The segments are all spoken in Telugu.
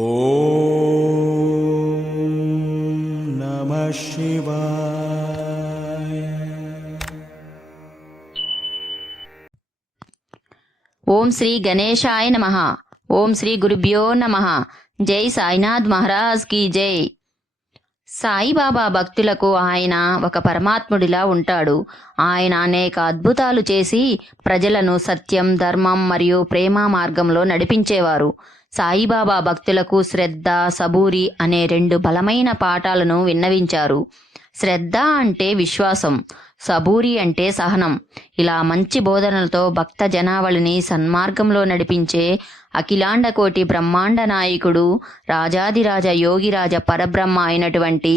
ఓం నమః శివాయ. ఓం శ్రీ గణేశాయ నమః. ఓం శ్రీ గురుభ్యో నమః. జై సాయినాథ్ మహారాజ్ కీ జై. సాయిబాబా భక్తులకు ఆయన ఒక పరమాత్ముడిలా ఉంటాడు. ఆయన అనేక అద్భుతాలు చేసి ప్రజలను సత్యం, ధర్మం మరియు ప్రేమ మార్గంలో నడిపించేవారు. సాయిబాబా భక్తులకు శ్రద్ధ, సబూరి అనే రెండు బలమైన పాఠాలను విన్నవించారు. శ్రద్ధ అంటే విశ్వాసం, సబూరి అంటే సహనం. ఇలా మంచి బోధనలతో భక్త జనావళిని సన్మార్గంలో నడిపించే అఖిలాండ కోటి బ్రహ్మాండ నాయకుడు, రాజాదిరాజ యోగిరాజ పరబ్రహ్మ అయినటువంటి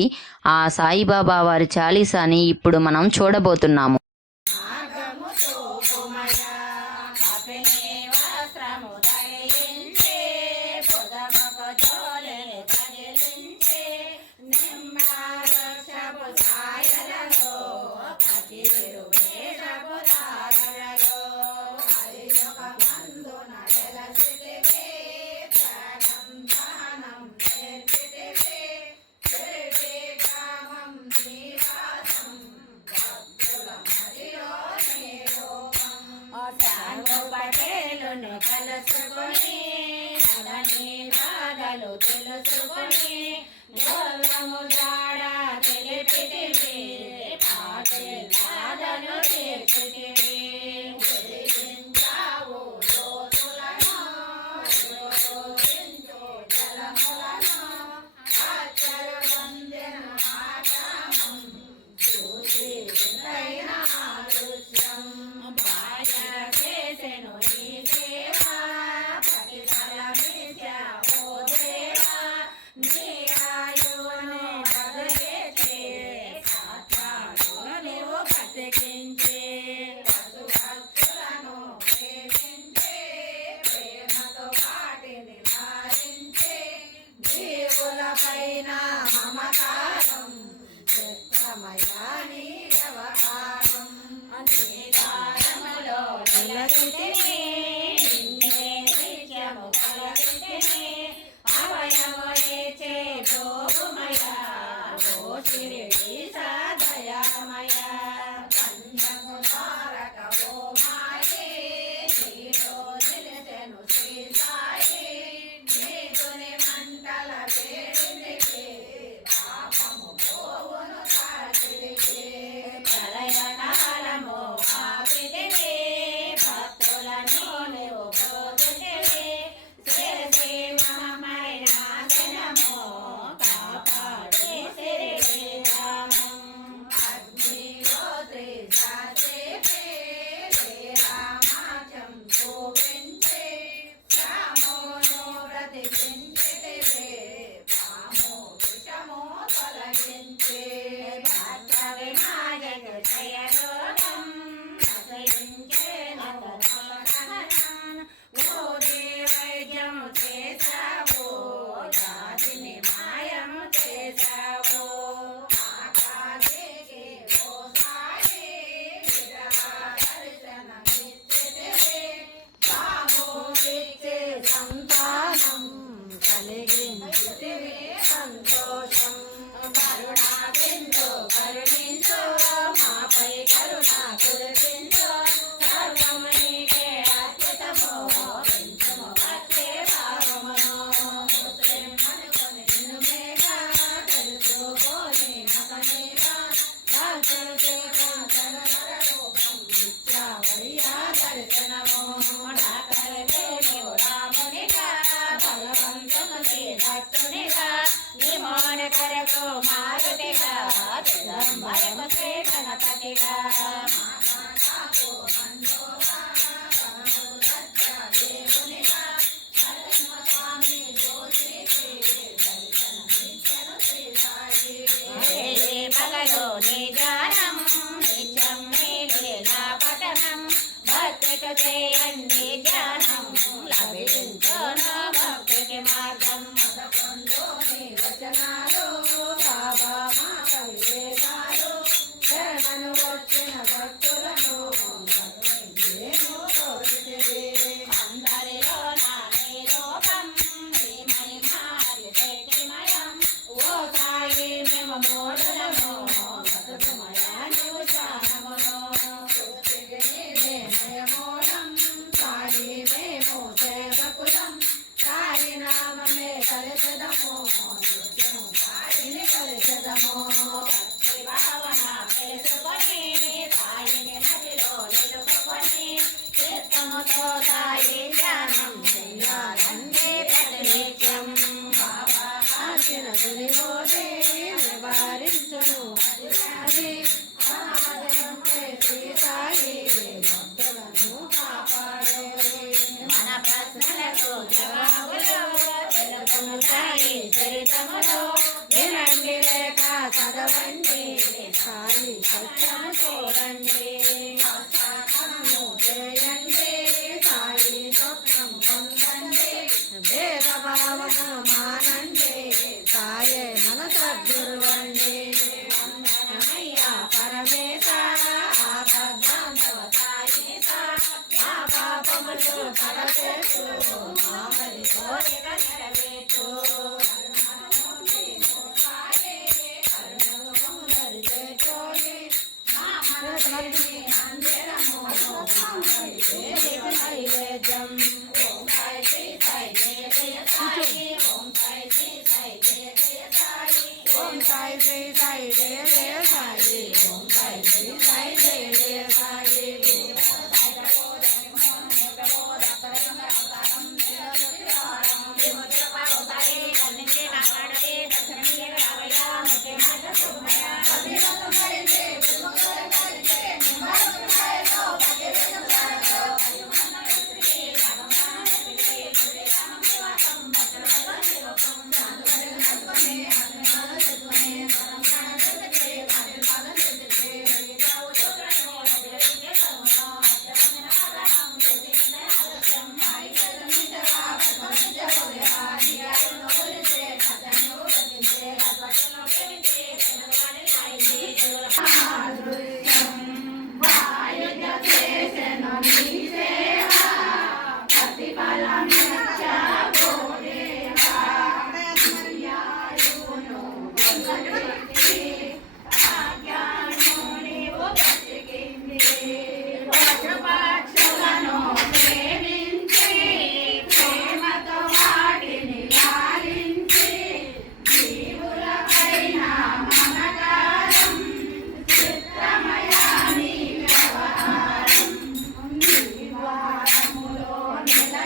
ఆ సాయిబాబా వారి చాలీసాని ఇప్పుడు మనం చూడబోతున్నాము. కలుసుకొని అవని బాధలు తెలుసుకొని గోలము జాడ తెలిపితివి, పాటి బాధలు తీర్చితివి. గురించావు దోషులను, గురించు జలములను, అచ్చరు వందెన ఆగమం చూసి వింతైన దృశ్యం. బాయ చేసెను ఈ సేవ, ప్రతిఫల మిథ్యవో దేవా. నీ ఆయువును బదులిచ్చి సాక్షాత్తు నీవు బతికించి, పశుపక్షులను ప్రేమించి, ప్రేమతో వాటిని వారించి, జీవుల పైన మమకారం చిత్రమయా నీ వ్యవహారం. అంగీకారములో నిలచితిని, నిన్నే నిత్యము కలగితిని. అవయములిచ్చే భోగుమయా, ఓ శిరిడీశా దయామయా. కన్యకు తారక ఓ మాయే, నీలో నిలిచెను శ్రీ సాయి. నీకుని మంటల వేడికి, పాపము పోవును తాకిడికి. ప్రళయకాలము ఆపితివి, భక్తులను నీవు బ్రోచితివి. చేసి మహమైన జనము కాపాడి శిరిడి రామం. అగ్నిహోత్రి శాస్త్రి రామాచం చూపించి, శ్యామును బ్రతికించితివి, పాము విషము తొలగించి. భక్త వినాయక జయలోకం అసహించేను సహనం. ఓడి వైద్యము చేశావు, జాతిని మాయము చేశావు. ఆకాశికి ఓ సాయి, విగ్రహ దర్శనమిచ్చితివి. బాబుకిచ్చే సంతానం కలిగించితివి సంతోషం. కరుణా సింధు కరుణించు, మాపై కరుణ కురిపించు. సర్వము నీకే అర్పితము, పెంచుము భక్తి భావమును. ముస్లిం అనుకొని నిన్ను మేఘా, తెలుసుకోని నకమేగా. దాసుడు సేవం సగర రూపం ఇచ్చావయ్యా దర్శనము. డాకరలే నీవు రామునిగా, ప్రశ్నలకు జవాబులు తెలుపుతాయి చరితములో వినండి లేక చదవండి సాయి సత్యము చూడండి చేయండి సాయి స్వప్నం పొందండి భేదభావము మానండి సాయే మన సద్గురువండి అయ్యా పరమేశ ఆపద్బాంధవ సాయిత మా పాపములు కడతెచ్చు మామరి కోరిక నెరవేర్చు నైవేద్యం ఓం సాయి శ్రీ సాయి జయ జయ సాయి ఓం సాయి శ్రీ సాయి జయ జయ సాయి ఓం సాయి శ్రీ సాయి జయ జయ సాయి ఓం సాయి శ్రీ సాయి జయ జయ సాయి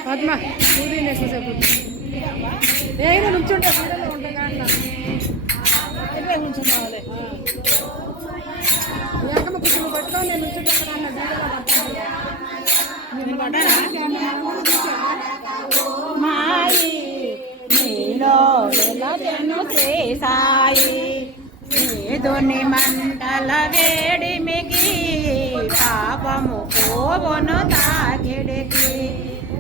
పద్మ సూర్యుని ఎక్కువసేపు ఏమైనా నుంచుంటే సూర్యులో ఉంటాయి కానీ నుంచున్నావాలి ఏకమ్మ కుటుంబం పట్టుకొని నేను నుంచుంటే మాయి నీలో వెలదెను శ్రీసాయి నీదుని మంటల వేడిమికి పాపము పోవును తాకిడికి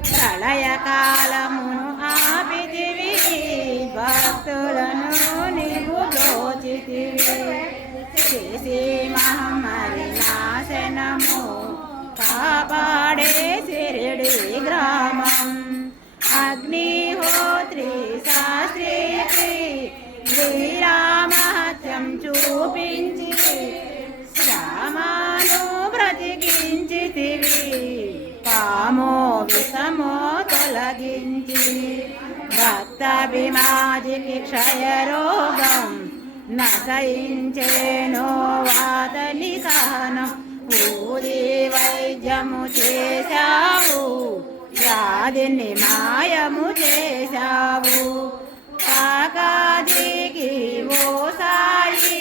ప్రళయకాలమును ఆపితివి భక్తులను నీవు దోచితివి చేసి మహమ్మరి నాశనము కాపాడే సిరిడి గ్రామం అగ్నిహోత్రి శాస్త్రికి శ్రీరామహత్యం చూపించి శ్యామాను బ్రతికించితివి కామో విషమో తొలగించి భక్తాభిమాజికి క్షయరోగం నశయించేనో వాతని సహనం ఊది వైద్యము చేశావు వ్యాధిని మాయము చేశావు కాకాదికి ఓ సాయి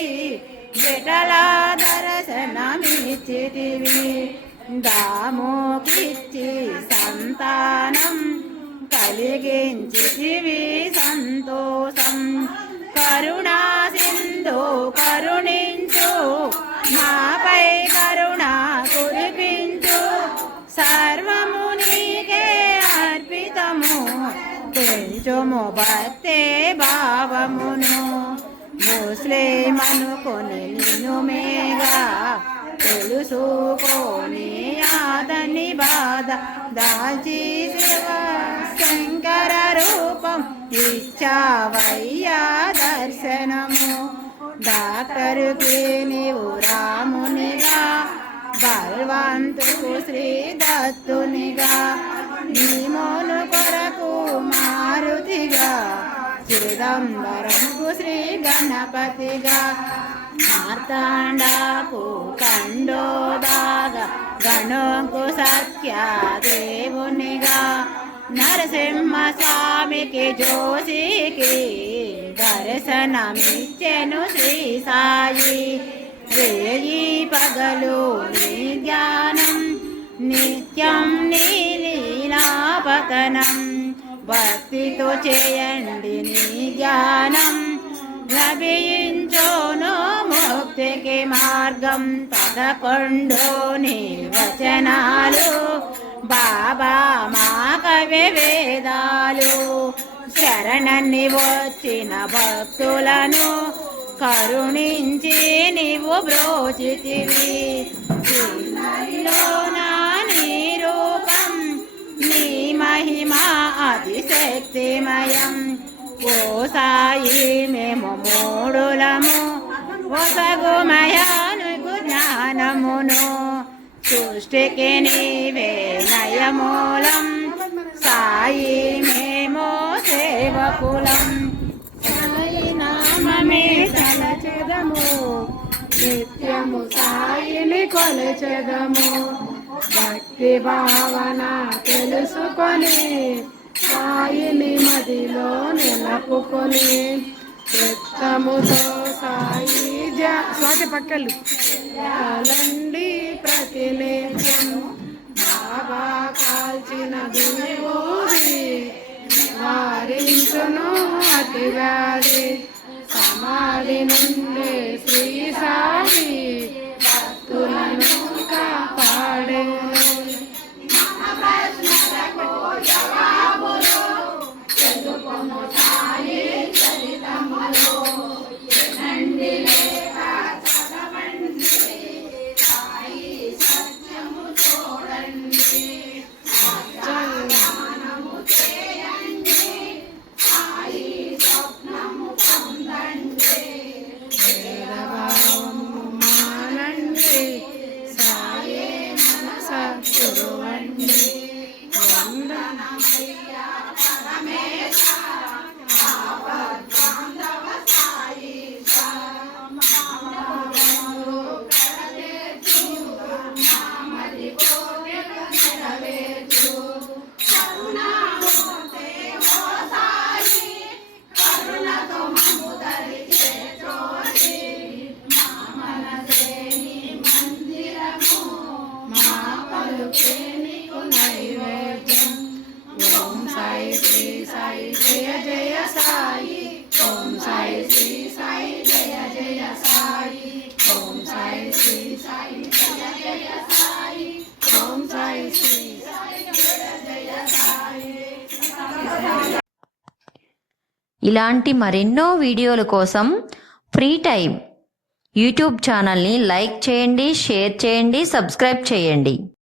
విఠల దర్శనమిచ్చితివి దామోకిచ్చి సంతానం కలిగించితివి సంతోషం కరుణా సింధు కరుణించు మాపై కరుణ కురిపించు సర్వము నీకే అర్పితము పెంచుము భక్తే భావమును ముస్లిమనుకొని నిన్ను మేగా తెలుసుకోని ఆదని బాధ దాల్చి శివ శంకర రూపం ఇచ్చావయ్యా దర్శనము డాక్టరుకి నీవు రామునిగా బల్వంతుకు శ్రీ దత్తునిగా నీమోను కొరకు మారుతిగా చిదంబరంకు శ్రీ గణపతిగా మార్తాండకు కండోదాగా గణోంకు సత్యదేవునిగా నరసింహ స్వామికి జోషికి దర్శనమిచ్చెను శ్రీ సాయి వేయి పగలు నీ ధ్యానం నిత్యం నీ లీలాపతనం భక్తితో చేయండి నీ ధ్యానం లభించోను ముక్తికి మార్గం 11 నిర్వచనాలు బాబా మా కవి వేదాలు శరణన్ని వచ్చిన భక్తులను కరుణించి నీవు బ్రోచితివి నా నీ రూపం నీ మహిమా అతిశక్తిమయం ఓ సాయి మేము మూడులము ఒసగుమయానుగు జ్ఞానమును సృష్టికి నీవే నయమూలం సాయి మేము సేవకులం సాయి నామమే తలచెదము నిత్యము సాయిని కొలచెదము భక్తి భావన తెలుసుకొని సాయిని మదిలో నిలుపుకొని చిత్తముతో సాయి స్వాతి పక్కలు చాలండి ప్రతినిత్యం బాబా కాల్చిన దునివూరి నివారించును అతి వ్యాధి సమాధి నుండి శ్రీ సాయి భక్తులను కాపాడేను ఇలాంటి మరెన్నో వీడియోల కోసం ఫ్రీ టైం యూట్యూబ్ ఛానల్ని లైక్ చేయండి, షేర్ చేయండి, సబ్స్క్రైబ్ చేయండి.